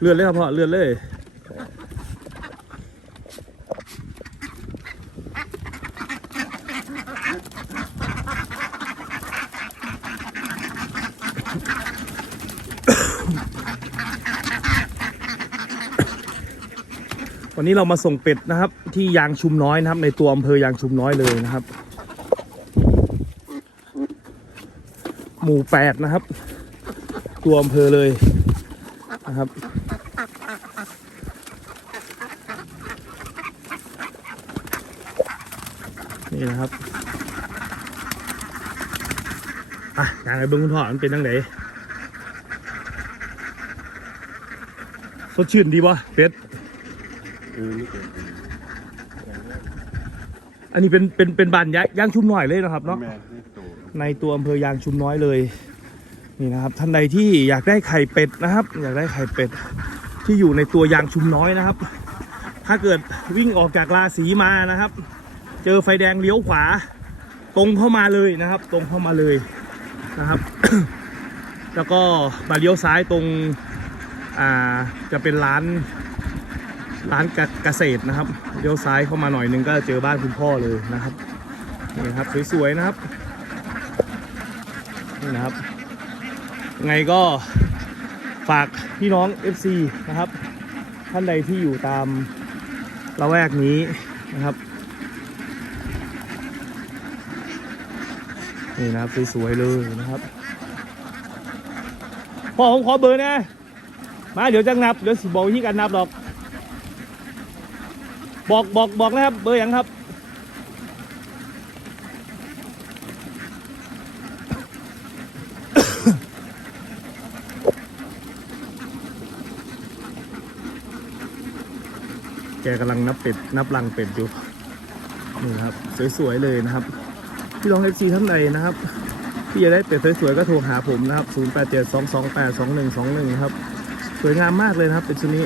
เลื่อนเลยครับพ่อเลื่อนเลยวันนี้เรามาส่งเป็ดนะครับ ที่ยางชุมน้อยนะครับ ในตัวอำเภอยางชุมน้อยเลยนะครับ หมู่แปดนะครับ ตัวอำเภอเลยนะครับ นี่นะครับอะงานไอ้เบิ้งคุณพ่อมันเป็นยังไงสดชื่นดีวะเป็ดเออนี่เกิดอันนี้เป็นเป็นเป็นบ้านยย่างชุมน้อยเลยนะครับเนาะแม่นี่โตในตัวอำเภอยางชุมน้อยเลย นี่นะครับท่านใดที่อยากได้ไข่เป็ดนะครับ อยากได้ไข่เป็ด ที่อยู่ในตัวยางชุมน้อยนะครับ ถ้าเกิดวิ่งออกจากราศีมานะครับ เจอไฟแดงเลี้ยวขวา ตรงเข้ามาเลยนะครับ ตรงเข้ามาเลยนะครับ แล้วก็มาเลี้ยวซ้ายตรงอ่าจะเป็นร้านร้านกเกษตรนะครับเลี้ยวซ้ายเข้ามาหน่อยนึงก็เจอบ้านคุณพ่อเลยนะครับนี่ครับสวยๆนะครับนี่นะครับไงก็ ฝากพี่น้อง FC นะครับ ท่านใดที่อยู่ตามละแวกนี้นะครับนี่นะครับสวยๆเลยนะครับพ่อผมขอเบอร์นะ มาเดี๋ยวจะนับ เดี๋ยวสิบอกวิธีการนับหรอก บอกบอกบอกนะครับ เบอร์อย่างครับ กกำลังนับเป็ดนับรังเป็ดอยู่นี่ครับ สวยๆเลยนะครับ พี่ลองเอฟซีท่านใดนะครับที่จะได้เป็ดสวยๆก็โทรหาผมนะครับ0 8 7 2 2 8 2 1 2 1ครับสวยงามมากเลยนะครับเป็นชุดนี้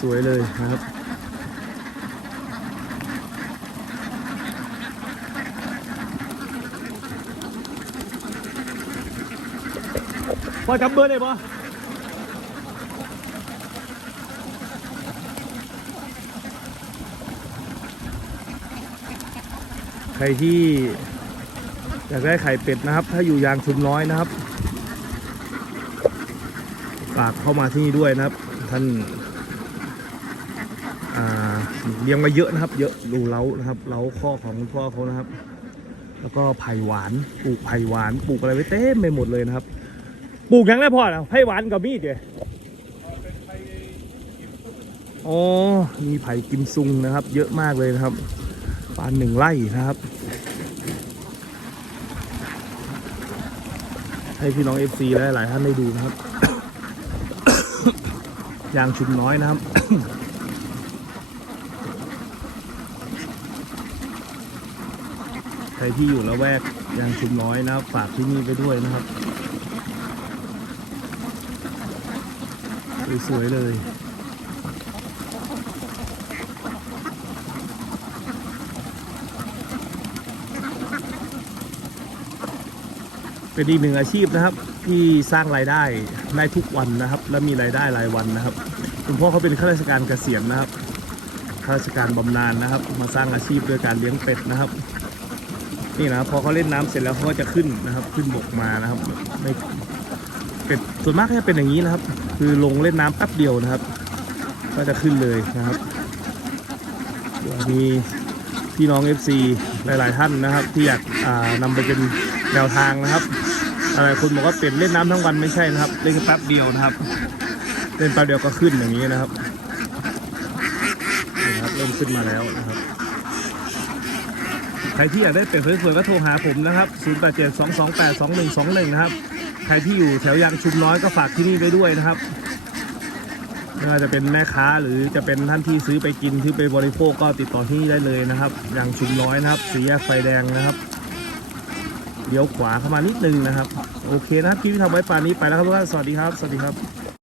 สวยๆเลยนะครับพอจำเบอร์ได้ปะ รที่อยากได้ไข่เป็ดนะครับ ถ้าอยู่ยางชุมน้อยนะครับฝากเข้ามาที่นี่ด้วยนะครับ ท่านเลี้ยงมาเยอะนะครับ เยอะดูเล้านะครับเล้าข้อของคุณพ่อเขานะครับ แล้วก็ไผ่หวานปลูกไผ่หวานปลูกอะไรไว้เต็มไปหมดเลยนะครับ ปลูกยังได้พอนะไผ่หวานกับมีดเดียอ๋อมีไผ่กิมซุงนะครับ เยอะมากเลยนะครับานหนึ่งไร่นะครับ ให้พี่น้อง FC และหลายท่านได้ดูนะครับ ยางชุมน้อยนะครับใครที่อยู่ละแวกยางชุมน้อยนะครับ ฝากที่นี่ไปด้วยนะครับ สวยๆเลย เป็นอีกหนึ่งอาชีพนะครับที่สร้างรายได้ได้ทุกวันนะครับ และมีรายได้รายวันนะครับคุณพ่อเขาเป็นข้าราชการเกษียณนะครับข้าราชการบำนาญนะครับ มาสร้างอาชีพด้วยการเลี้ยงเป็ดนะครับ นี่นะครับพอเขาเล่นน้ำเสร็จแล้วเขาก็จะขึ้นนะครับ ขึ้นบกมานะครับไม่เป็ดส่วนมากก็จะเป็นอย่างนี้นะครับ คือลงเล่นน้ำแป๊บเดียวนะครับ ก็จะขึ้นเลยนะครับมีพี่น้อง FC หลาย ๆ ท่านนะครับ ที่อยากนำไปเป็นแนวทางนะครับ อะไรคนบอกว่าเป็ดเล่นน้ำทั้งวันไม่ใช่นะครับ เล่นแป๊บเดียวนะครับ เล่นแป๊บเดียวก็ขึ้นอย่างนี้นะครับนะครับ เริ่มขึ้นมาแล้วนะครับ ใครที่อยากได้เป็ดสวยๆก็โทรหาผมนะครับ 0 8 7 2 2 8 2 1 2 1 นะครับ ใครที่อยู่แถวยางชุมน้อยก็ฝากที่นี่ไปด้วยนะครับไม่ว่าจะเป็นแม่ค้าหรือจะเป็นท่านที่ซื้อไปกินซื้อไปบริโภคก็ติดต่อที่นี่ได้เลยนะครับยางชุมน้อยนะครับสีแยกไฟแดงนะครับ เดี๋ยวขวาเข้ามานิดนึงนะครับ โอเคนะครับคลิปที่ทำไว้ป่านนี้ไปแล้วครับทุกท่านสวัสดีครับ สวัสดีครับ